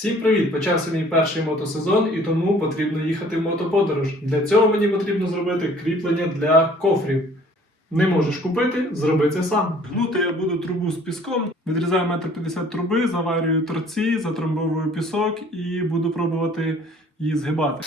Всім привіт! Почався мій перший мотосезон і тому потрібно їхати в мотоподорож. Для цього мені потрібно зробити кріплення для кофрів. Не можеш купити, зроби це сам. Гнути я буду трубу з піском. Відрізаю 1,50 м труби, заварюю торці, затрамбовую пісок і буду пробувати її згибати.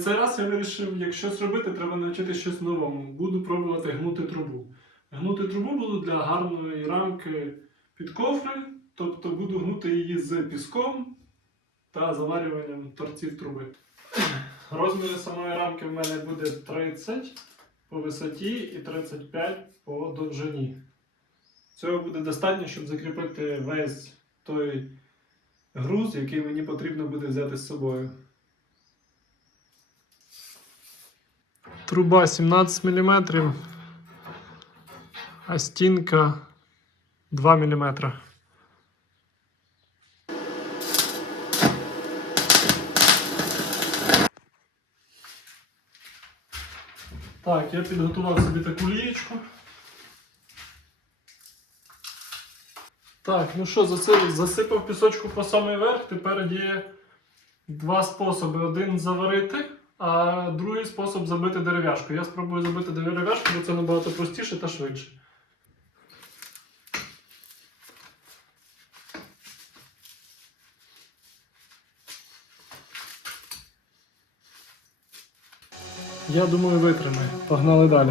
Цей раз я вирішив, якщо зробити, треба навчити щось новому. Буду пробувати гнути трубу. Гнути трубу буду для гарної рамки під кофри, тобто буду гнути її з піском та заварюванням торців труби. Розмір самої рамки в мене буде 30 по висоті і 35 по довжині. Цього буде достатньо, щоб закріпити весь той груз, який мені потрібно буде взяти з собою. Труба 17 мм, а стінка 2 мм. Так, я підготував собі таку лієчку. Так, ну що, засип- засипав пісочку по самий верх. Тепер є два способи. Один заварити, а другий спосіб забити дерев'яшку. Я спробую забити дерев'яшку, бо це набагато простіше та швидше. Я думаю, витримає. Погнали далі.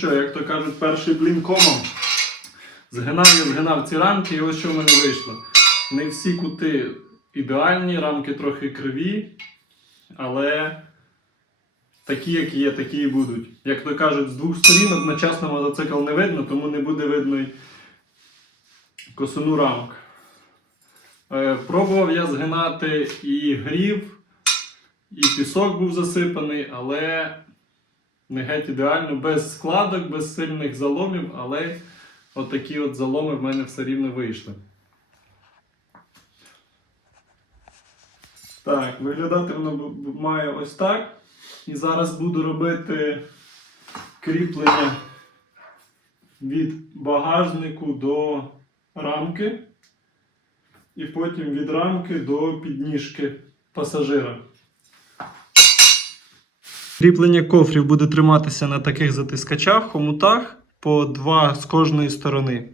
Що, як то кажуть, перший блін комом. Згинав я згинав ці рамки, і ось що в мене вийшло. Не всі кути ідеальні, рамки трохи криві, але такі, як є, такі і будуть. Як то кажуть, з двох сторін одночасно мотоцикл не видно, тому не буде видно й косину рамок. Е, Пробував я згинати і грів, і пісок був засипаний, але не геть ідеально, без складок, без сильних заломів, але отакі от заломи в мене все рівно вийшли. Так, виглядати воно має ось так. І зараз буду робити кріплення від багажнику до рамки, і потім від рамки до підніжки пасажира. Кріплення кофрів буде триматися на таких затискачах, хомутах по два з кожної сторони.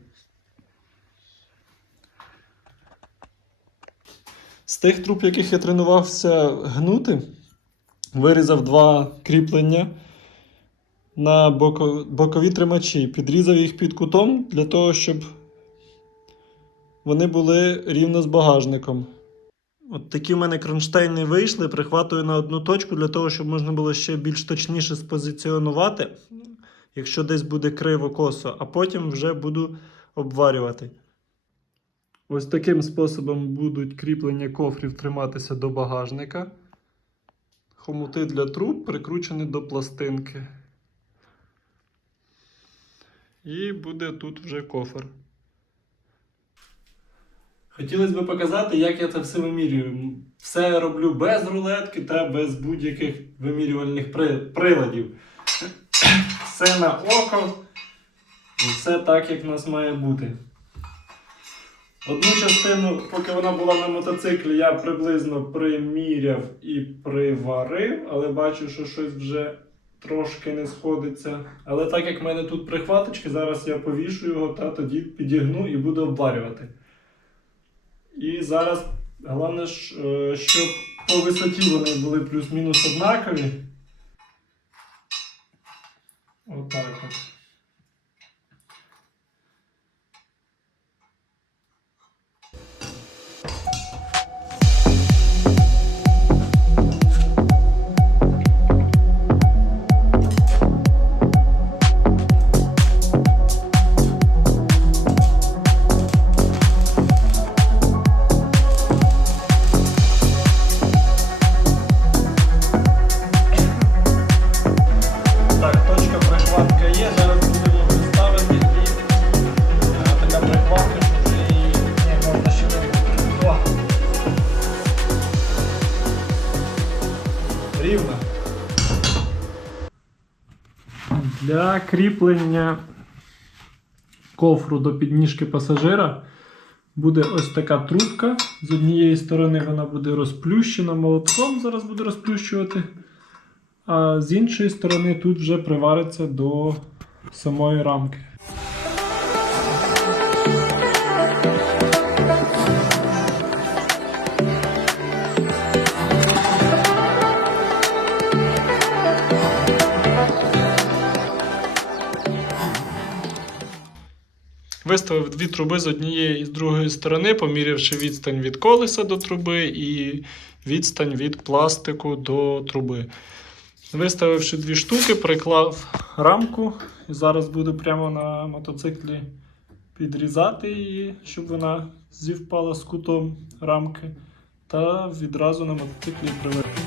З тих труб, яких я тренувався гнути, вирізав два кріплення на боко- бокові тримачі, підрізав їх під кутом для того, щоб вони були рівно з багажником. От такі в мене кронштейни вийшли, прихватую на одну точку для того, щоб можна було ще більш точніше спозиціонувати, якщо десь буде криво косо, а потім вже буду обварювати. Ось таким способом будуть кріплення кофрів триматися до багажника. Хомути для труб прикручені до пластинки. І буде тут вже кофр. Хотілося б показати, як я це все вимірюю. Все я роблю без рулетки та без будь-яких вимірювальних при- приладів. Все на око. І все так, як в нас має бути. Одну частину, поки вона була на мотоциклі, я приблизно приміряв і приварив, але бачу, що щось вже трошки не сходиться. Але так як в мене тут прихваточки, зараз я повішу його та тоді підігну і буду обварювати. І зараз головне, е, щоб по висоті вони були плюс-мінус однакові. Отак от. потрібно. Для кріплення кофру до підніжки пасажира буде ось така трубка. З однієї сторони вона буде розплющена молотком, зараз буде розплющувати, а з іншої сторони тут вже привариться до самої рамки. Виставив дві труби з однієї і з другої сторони, помірявши відстань від колеса до труби і відстань від пластику до труби. Виставивши дві штуки, приклав рамку. І зараз буду прямо на мотоциклі підрізати її, щоб вона зівпала з кутом рамки. Та відразу на мотоциклі привести.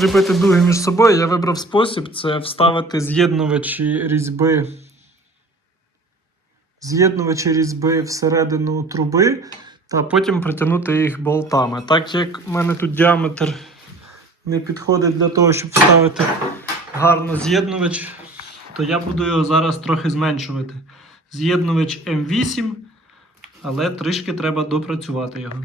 Скріпити дуги між собою, я вибрав спосіб це вставити з'єднувачі різьби. З'єднувачі різьби всередину труби, та потім притягнути їх болтами. Так як в мене тут діаметр не підходить для того, щоб вставити гарно з'єднувач, то я буду його зараз трохи зменшувати. З'єднувач М8, але трішки треба допрацювати його.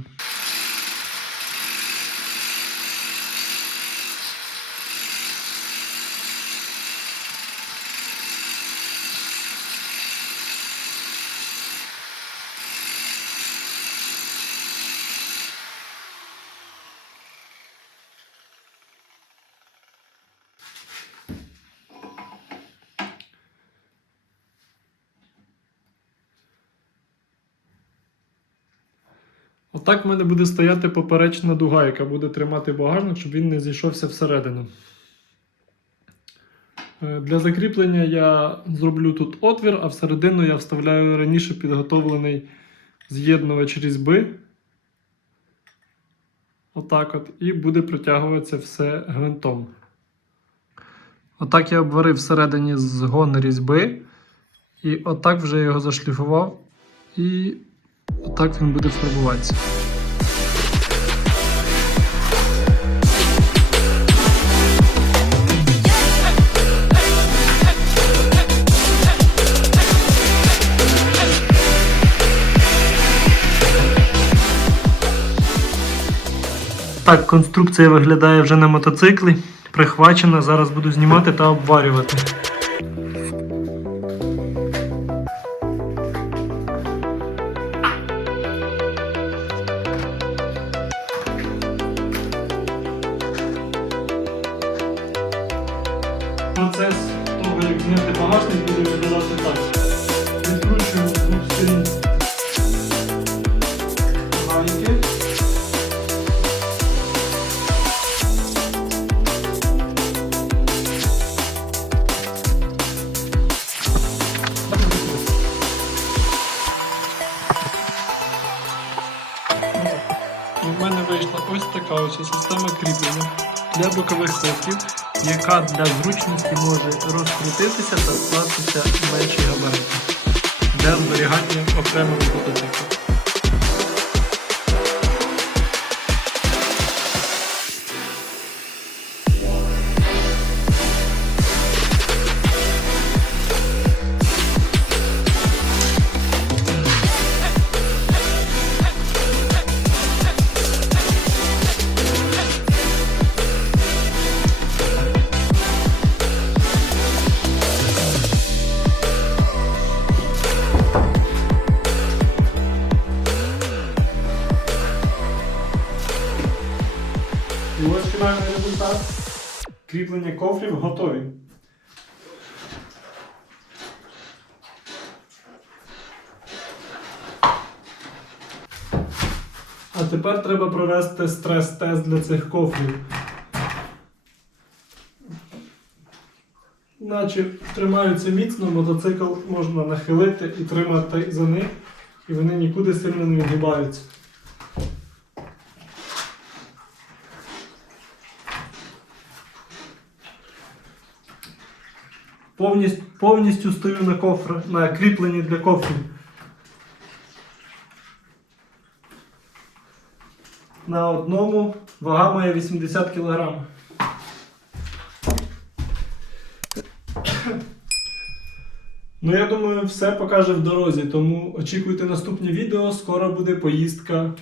Отак в мене буде стояти поперечна дуга, яка буде тримати багажник, щоб він не зійшовся всередину. Е, Для закріплення я зроблю тут отвір, а всередину я вставляю раніше підготовлений з'єднувач різьби. Отак от. І буде притягуватися все гвинтом. Отак я обварив всередині згон різьби. І отак вже його зашліфував. І отак він буде фарбуватися. Так, конструкція виглядає вже на мотоциклі. Прихвачена. Зараз буду знімати та обварювати. Процес того, як зняти багажник, буде виглядати так. Відкручуємо з двох сторін гайки. В мене вийшла ось така ось система кріплення для бокових ходків, яка для зручності може розкрутитися та скластися менші габарити для зберігання окремого мотоциклу. Кріплення кофрів готові. А тепер треба провести стрес-тест для цих кофрів. Наче тримаються міцно, мотоцикл можна нахилити і тримати за них, і вони нікуди сильно не відгибаються. Повністю, повністю стою на кофр, на кріпленні для кофрів. На одному вага моя 80 кг. Ну, я думаю, все покаже в дорозі, тому очікуйте наступні відео. Скоро буде поїздка